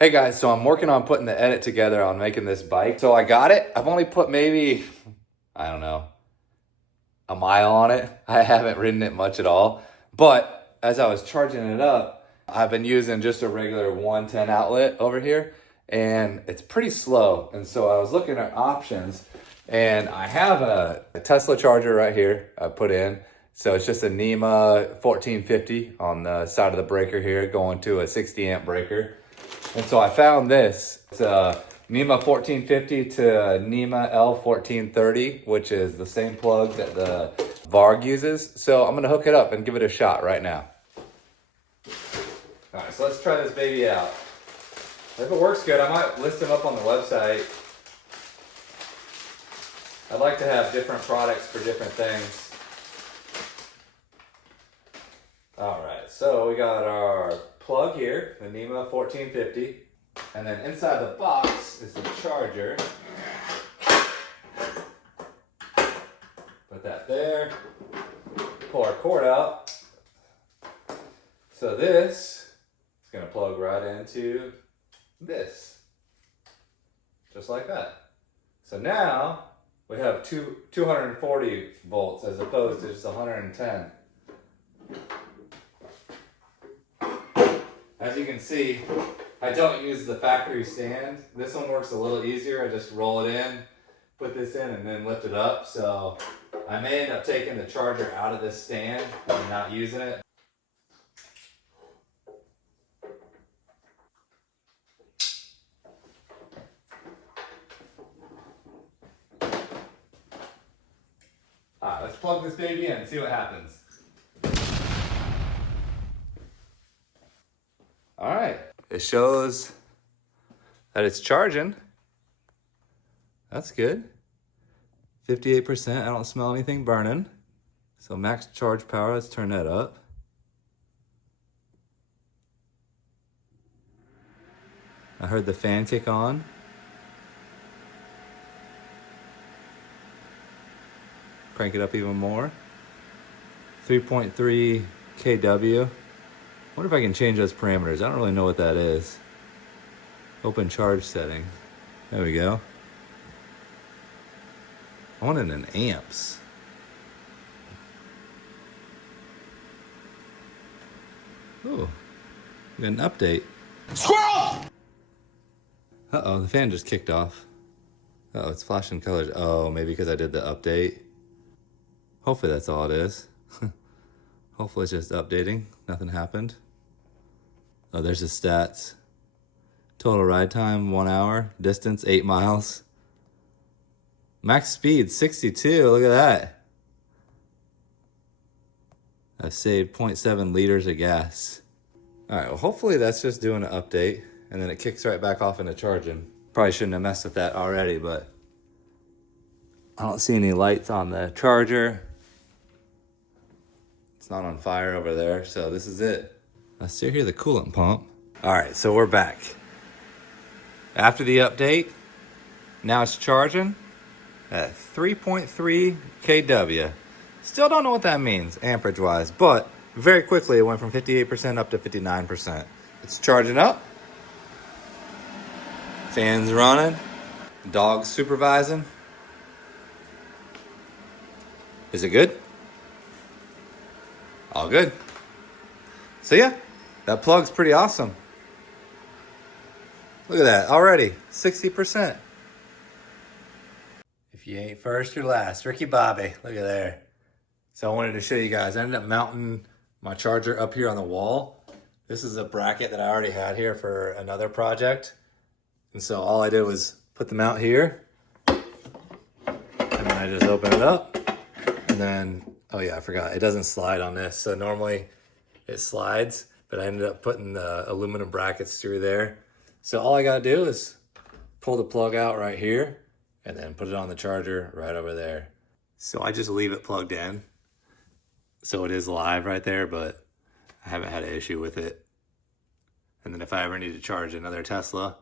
Hey guys, so I'm working on putting the edit together on making this bike. So I got it. I've only put maybe, I don't know, a mile on it. I haven't ridden it much at all. But as I was charging it up, I've been using just a regular 110 outlet over here, and it's pretty slow. And so I was looking at options, and I have a Tesla charger right here I put in. So it's just a NEMA 1450 on the side of the breaker here going to a 60 amp breaker. And so I found this. It's a NEMA 1450 to a NEMA L1430, which is the same plug that the Varg uses. So I'm gonna hook it up and give it a shot right now. All right, so let's try this baby out. If it works good, I might list them up on the website. I'd like to have different products for different things. All right, so we got our plug here, the NEMA 1450, and then inside the box is the charger. Put that there, pull our cord out. So this is gonna plug right into this, just like that. So now we have 240 volts as opposed to just 110. As you can see, I don't use the factory stand. This one works a little easier. I just roll it in, put this in, and then lift it up. So I may end up taking the charger out of this stand and not using it. All right, let's plug this baby in and see what happens. All right, it shows that it's charging. That's good. 58%, I don't smell anything burning. So max charge power, let's turn that up. I heard the fan kick on. Crank it up even more. 3.3 kW. I wonder if I can change those parameters. I don't really know what that is. Open charge setting. There we go. I want it in amps. Ooh, we got an update. Squirrel! Uh-oh, the fan just kicked off. Uh-oh, it's flashing colors. Oh, maybe because I did the update. Hopefully that's all it is. Hopefully it's just updating. Nothing happened. Oh, there's the stats. Total ride time, 1 hour. Distance, 8 miles. Max speed, 62. Look at that. I've saved 0.7 liters of gas. All right, well, hopefully that's just doing an update, and then it kicks right back off into charging. Probably shouldn't have messed with that already, but I don't see any lights on the charger. It's not on fire over there, so this is it. I still hear the coolant pump. All right, so we're back. After the update, now it's charging at 3.3 kW. Still don't know what that means amperage-wise, but very quickly it went from 58% up to 59%. It's charging up. Fans running. Dog's supervising. Is it good? All good. So yeah, that plug's pretty awesome. Look at that, already, 60%. If you ain't first, you're last. Ricky Bobby, look at there. So I wanted to show you guys, I ended up mounting my charger up here on the wall. This is a bracket that I already had here for another project. And so all I did was put the mount here, and then I just open it up, and then, oh yeah, I forgot, it doesn't slide on this. So normally it slides, but I ended up putting the aluminum brackets through there. So all I gotta do is pull the plug out right here and then put it on the charger right over there. So I just leave it plugged in. So it is live right there, but I haven't had an issue with it. And then if I ever need to charge another Tesla,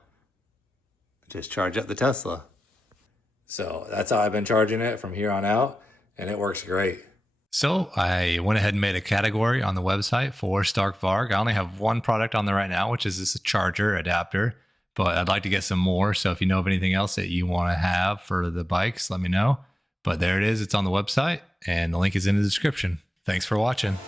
just charge up the Tesla. So that's how I've been charging it from here on out, and it works great. So I went ahead and made a category on the website for Stark Varg. I only have one product on there right now, which is this charger adapter. but I'd like to get some more. So if you know of anything else that you want to have for the bikes, let me know. But there it is. It's on the website, and the link is in the description. Thanks for watching.